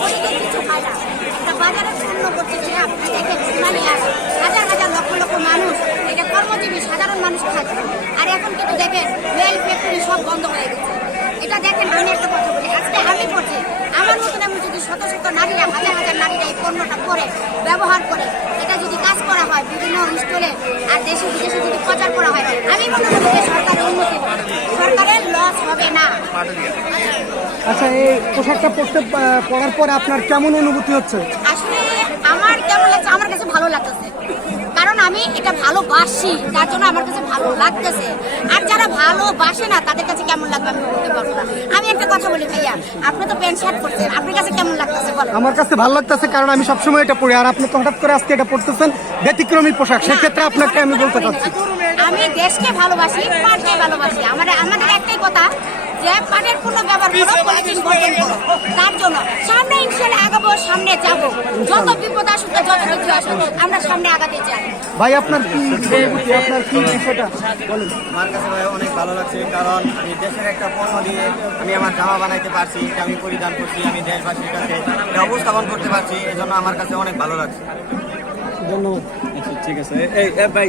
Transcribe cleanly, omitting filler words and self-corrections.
বলি কিছু হয় না। একটা বাজারে শূন্য করছে যে আপনি দেখেন সোনালিয়া হাজার হাজার লক্ষ লক্ষ মানুষ, এটা কর্মজীবী সাধারণ মানুষ খাচ্ছে। আর এখন কিন্তু দেখেন রেল ফ্যাক্টরি সব বন্ধ হয়ে গেছে। এটা দেখেন, আমি একটা কথা বলি, আজকে আমি করছি, আমার মতন আমি যদি শত শত নারীরা, হাজার হাজার নারীরা এই পণ্যটা করে ব্যবহার করে, এটা যদি কাজ করা হয় বিভিন্ন স্টলে আর দেশে বিদেশে যদি প্রচার করা হয়, আমি মনে করি যে সরকারের উন্নতি হবে, সরকারের লস হবে না। আচ্ছা, এই পোশাকটা পরার পরে আপনার কেমন অনুভূতি হচ্ছে? আসলে আমার কেমন লাগছে, আমার কাছে ভালো লাগতেছে, কারণ আমি এটা ভালোবাসি, তার জন্য আমার কাছে ভালো লাগতেছে। আর যারা ভালোবাসে না তাদের কাছে কেমন লাগবে আমি বলতে পারবো না। আমি একটা কথা বলি ভাইয়া, আপনি তো প্যান্ট শার্ট পরছেন, আপনার কাছে কেমন লাগতেছে বলেন? আমার কাছে ভালো লাগতেছে, কারণ আমি সবসময় এটা পরি, আর আপনি তো হঠাৎ করে আজকে এটা পরতেছেন, ব্যতিক্রমী পোশাক, সেক্ষেত্রে আপনাকে আমি বলতে চাচ্ছি আমি দেশকে ভালোবাসি, পাটকে ভালোবাসি। আমাদের একটাই কথা যে পাটের পণ্য ব্যবহার করো, পলিথিন বর্জন করো। তার জন্য সামনে ইনশাআল্লাহ আগাবো, সামনে যাবো, যত বিপদ আসুক যত কিছু আসুক আমরা সামনে আগাতে চাই। ভাই আপনার কি অনুভূতি, আপনার কি বিষয়টা বলেন? আমার কাছে ভাই অনেক ভালো লাগছে, কারণ আমি দেশের একটা পণ্য দিয়ে আমি আমার জামা বানাইতে পারছি, এটা আমি পরিধান করছি, আমি দেশবাসীর কাছে এটা উপস্থাপন করতে পারছি, এজন্য আমার কাছে অনেক ভালো লাগছে। ধন্যবাদ। আচ্ছা ঠিক আছে, এই ভাই